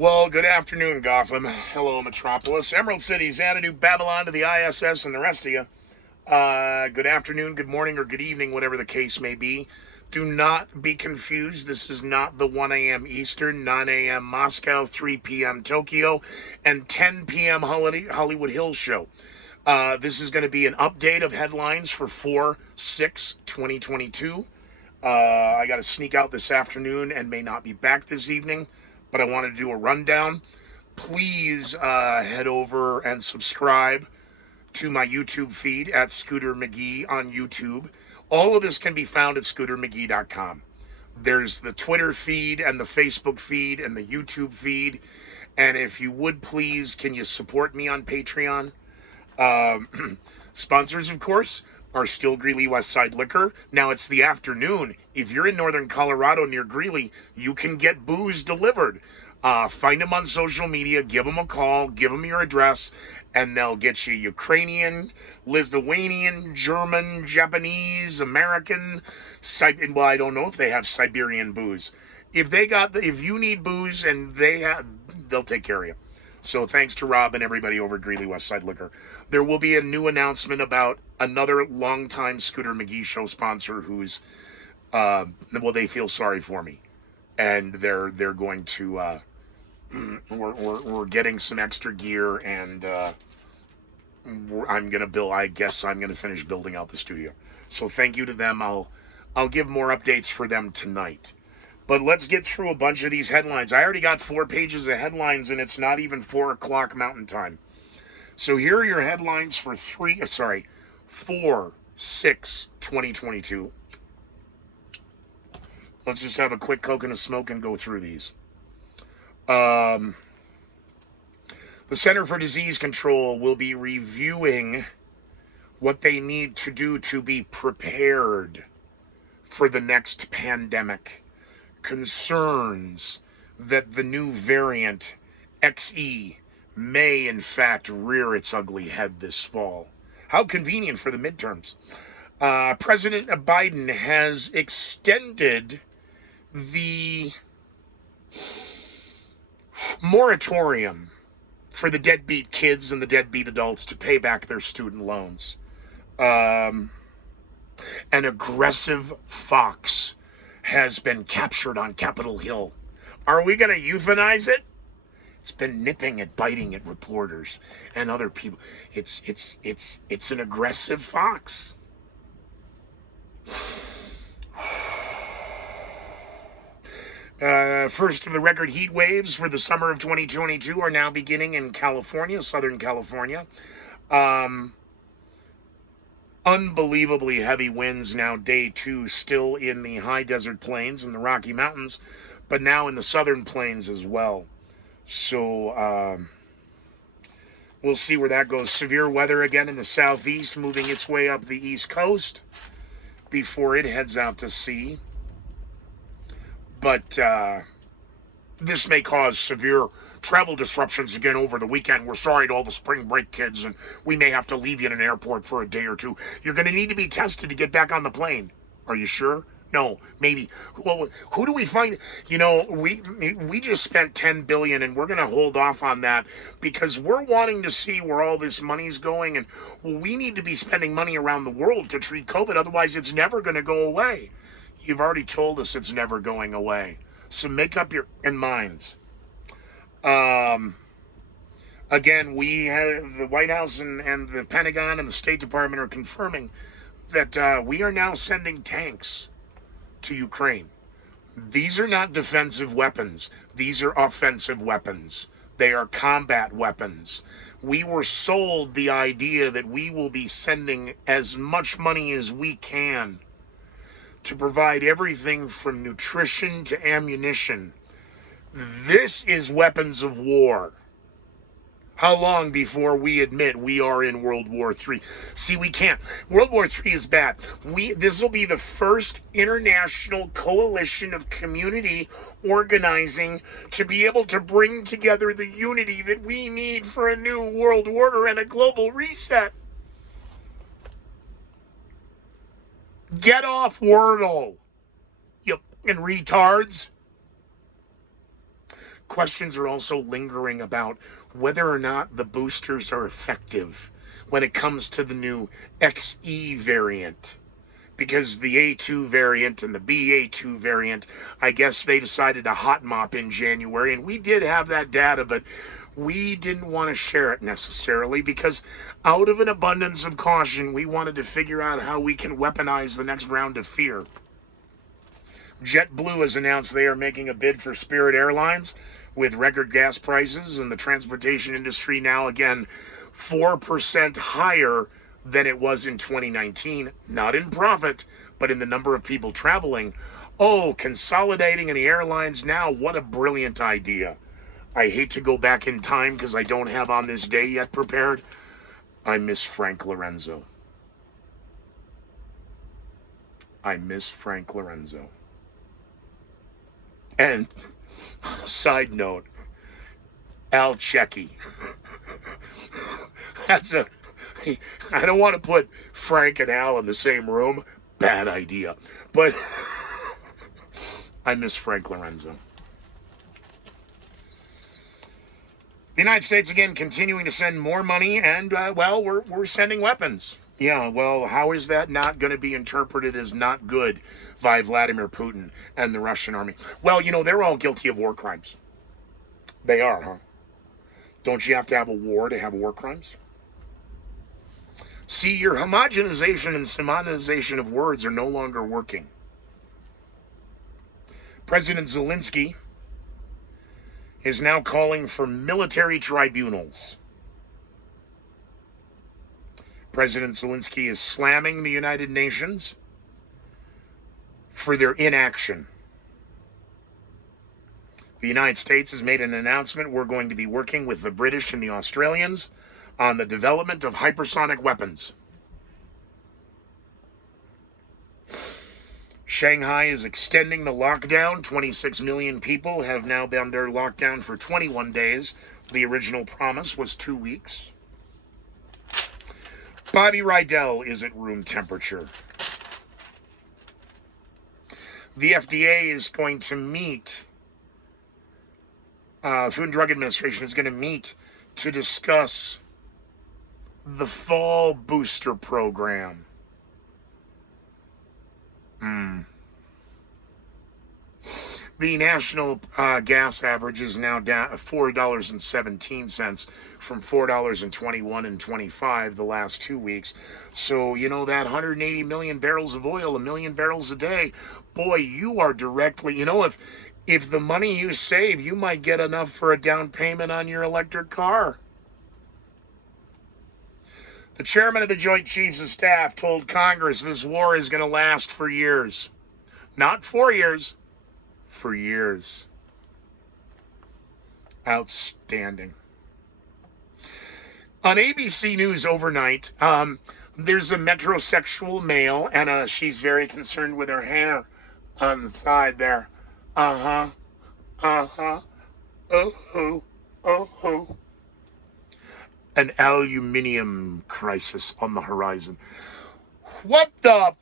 Well, good afternoon, Gotham. Hello, Metropolis. Emerald City, Xanadu, Babylon to the ISS, and the rest of you. Good afternoon, good morning, or good evening, whatever the case may be. Do not be confused. This is not the 1 a.m. Eastern, 9 a.m. Moscow, 3 p.m. Tokyo, and 10 p.m. Hollywood Hills show. This is going to be an update of headlines for 4/6/2022. I got to sneak out this afternoon and may not be back this evening, but I wanted to do a rundown. Please head over and subscribe to my YouTube feed at Scooter McGee on YouTube. All of this can be found at scootermcgee.com. There's the Twitter feed and the Facebook feed and the YouTube feed. And if you would please, can you support me on Patreon? Sponsors, of course, are still Greeley Westside Liquor. Now it's the afternoon. If you're in northern Colorado near Greeley, you can get booze delivered. Find them on social media, give them a call, give them your address, and they'll get you Ukrainian, Lithuanian, German, Japanese, American, well, I don't know if they have Siberian booze. If you need booze and they'll take care of you. So thanks to Rob and everybody over at Greeley Westside Liquor. There will be a new announcement about another longtime Scooter McGee show sponsor who's, they feel sorry for me, and they're going to. We're getting some extra gear, and I'm gonna build. I guess I'm gonna finish building out the studio. So thank you to them. I'll give more updates for them tonight. But let's get through a bunch of these headlines. I already got 4 pages of headlines, and it's not even 4 o'clock Mountain Time. So here are your headlines for 4/6/2022. Let's just have a quick Coke and a smoke and go through these. The Center for Disease Control will be reviewing what they need to do to be prepared for the next pandemic. Concerns that the new variant XE may in fact rear its ugly head this fall. How convenient for the midterms. President Biden has extended the moratorium for the deadbeat kids and the deadbeat adults to pay back their student loans. An aggressive fox has been captured on Capitol Hill. Are we going to euthanize it? It's been nipping and biting at reporters and other people. It's an aggressive fox. First of the record heat waves for the summer of 2022 are now beginning in California, Southern California. Unbelievably heavy winds now, day 2, still in the high desert plains and the Rocky Mountains, but now in the southern plains as well. So we'll see where that goes. Severe weather again in the southeast, moving its way up the east coast before it heads out to sea. But this may cause severe travel disruptions again over the weekend. We're sorry to all the spring break kids, and we may have to leave you in an airport for a day or two. You're going to need to be tested to get back on the plane. Are you sure? No, maybe. Well, who do we find? You know, we just spent $10 billion, and we're going to hold off on that because we're wanting to see where all this money's going, and we need to be spending money around the world to treat COVID. Otherwise, it's never going to go away. You've already told us it's never going away. So make up your minds. Again, we have the White House and the Pentagon and the State Department are confirming that we are now sending tanks to Ukraine. These are not defensive weapons. These are offensive weapons. They are combat weapons. We were sold the idea that we will be sending as much money as we can to provide everything from nutrition to ammunition. This is weapons of war. How long before we admit we are in World War III? See, we can't. World War III is bad. This will be the first international coalition of community organizing to be able to bring together the unity that we need for a new world order and a global reset. Get off Wordle, you and retards. questions are also lingering about whether or not the boosters are effective when it comes to the new XE variant. Because the A2 variant and the BA2 variant, I guess they decided to hot mop in January, and we did have that data, but we didn't want to share it necessarily because out of an abundance of caution, we wanted to figure out how we can weaponize the next round of fear. JetBlue has announced they are making a bid for Spirit Airlines with record gas prices, and the transportation industry now again 4% higher than it was in 2019, not in profit, but in the number of people traveling. Oh, consolidating in the airlines now, what a brilliant idea. I hate to go back in time because I don't have on this day yet prepared. I miss Frank Lorenzo. I miss Frank Lorenzo. And side note, Al Checky. I don't want to put Frank and Al in the same room. Bad idea. But I miss Frank Lorenzo. The United States, again, continuing to send more money, and, we're sending weapons. Yeah, well, how is that not going to be interpreted as not good by Vladimir Putin and the Russian army? Well, they're all guilty of war crimes. They are, huh? Don't you have to have a war to have war crimes? See, your homogenization and semanization of words are no longer working. President Zelensky is now calling for military tribunals. President Zelensky is slamming the United Nations for their inaction. The United States has made an announcement. We're going to be working with the British and the Australians on the development of hypersonic weapons. Shanghai is extending the lockdown. 26 million people have now been under lockdown for 21 days. The original promise was 2 weeks. Bobby Rydell is at room temperature. The FDA is going to meet, Food and Drug Administration is going to meet to discuss the fall booster program. The national gas average is now down $4.17 from $4.21 and 25 the last 2 weeks. So, that 180 million barrels of oil, 1 million barrels a day, boy, you are directly, if the money you save, you might get enough for a down payment on your electric car. The chairman of the Joint Chiefs of Staff told Congress this war is going to last for years. Not 4 years. For years. Outstanding. On ABC News overnight, there's a metrosexual male, and she's very concerned with her hair on the side there. Oh. An aluminium crisis on the horizon. What the?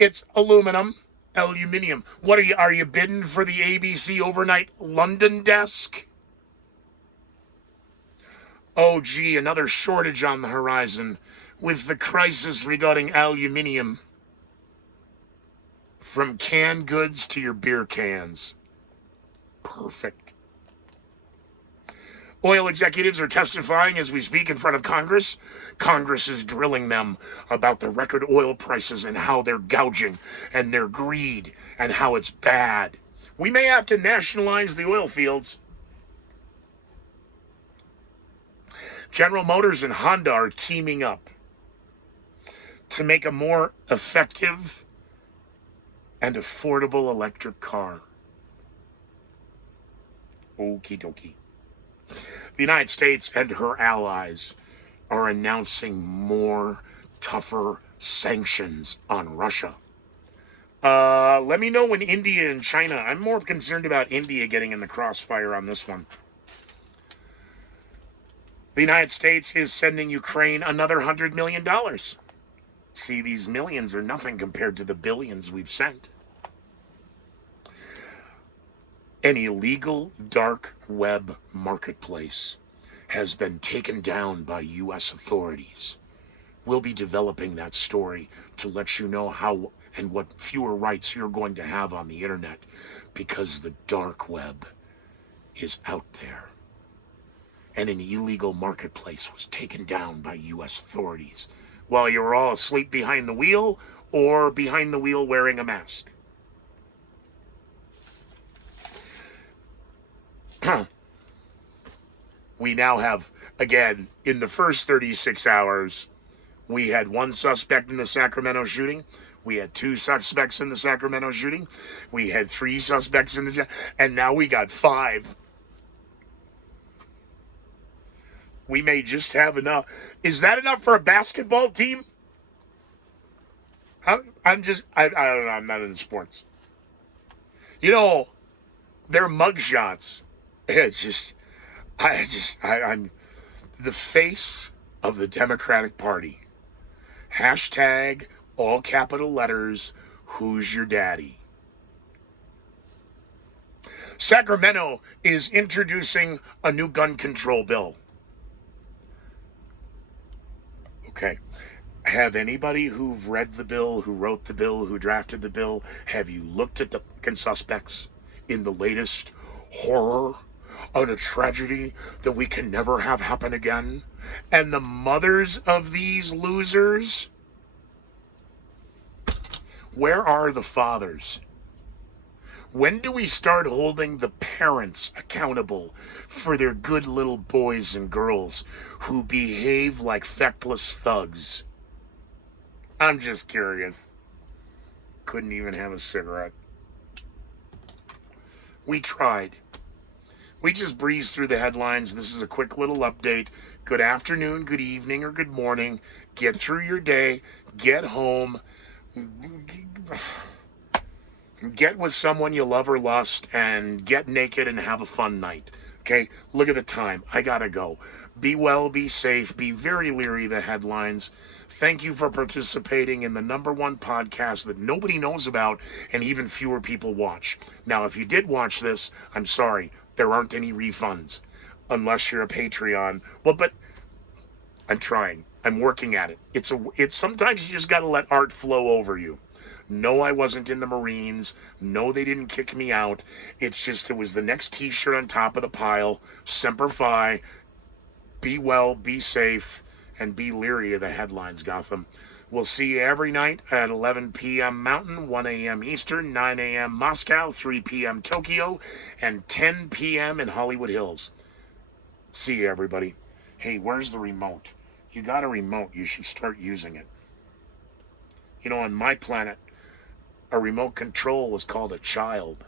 It's aluminum. Aluminium. What are you bidding for the ABC overnight London desk? Oh gee, another shortage on the horizon with the crisis regarding aluminium. From canned goods to your beer cans. Perfect. Oil executives are testifying as we speak in front of Congress. Congress is drilling them about the record oil prices and how they're gouging and their greed and how it's bad. We may have to nationalize the oil fields. General Motors and Honda are teaming up to make a more effective and affordable electric car. Okie dokie. The United States and her allies are announcing more tougher sanctions on Russia. Let me know when India and China, I'm more concerned about India getting in the crossfire on this one. The United States is sending Ukraine another $100 million. See, these millions are nothing compared to the billions we've sent. An illegal dark web marketplace has been taken down by U.S. authorities. We'll be developing that story to let you know how and what fewer rights you're going to have on the internet, because the dark web is out there. And an illegal marketplace was taken down by U.S. authorities while you were all asleep behind the wheel or behind the wheel wearing a mask. We now have, again, in the first 36 hours, we had one suspect in the Sacramento shooting. We had two suspects in the Sacramento shooting. We had three suspects in the, and now we got five. We may just have enough. Is that enough for a basketball team? I don't know. I'm not into sports. You know, their mugshots. I'm the face of the Democratic Party. Hashtag all capital letters, who's your daddy? Sacramento is introducing a new gun control bill. Okay. Have anybody who've read the bill, who wrote the bill, who drafted the bill, have you looked at the fucking suspects in the latest horror on a tragedy that we can never have happen again? And the mothers of these losers? Where are the fathers? When do we start holding the parents accountable for their good little boys and girls who behave like feckless thugs? I'm just curious. Couldn't even have a cigarette. We tried. We just breezed through the headlines. This is a quick little update. Good afternoon, good evening, or good morning. Get through your day. Get home. Get with someone you love or lust, and get naked and have a fun night. Okay? Look at the time. I gotta go. Be well, be safe, be very leery of the headlines. Thank you for participating in the #1 podcast that nobody knows about and even fewer people watch. Now, if you did watch this, I'm sorry. There aren't any refunds. Unless you're a Patreon. Well, but I'm trying. I'm working at it. It's sometimes you just gotta let art flow over you. No, I wasn't in the Marines. No, they didn't kick me out. It's just it was the next t-shirt on top of the pile. Semper Fi. Be well, be safe, and be leery of the headlines, Gotham. We'll see you every night at 11 p.m. Mountain, 1 a.m. Eastern, 9 a.m. Moscow, 3 p.m. Tokyo, and 10 p.m. in Hollywood Hills. See you, everybody. Hey, where's the remote? You got a remote. You should start using it. You know, on my planet, a remote control was called a child.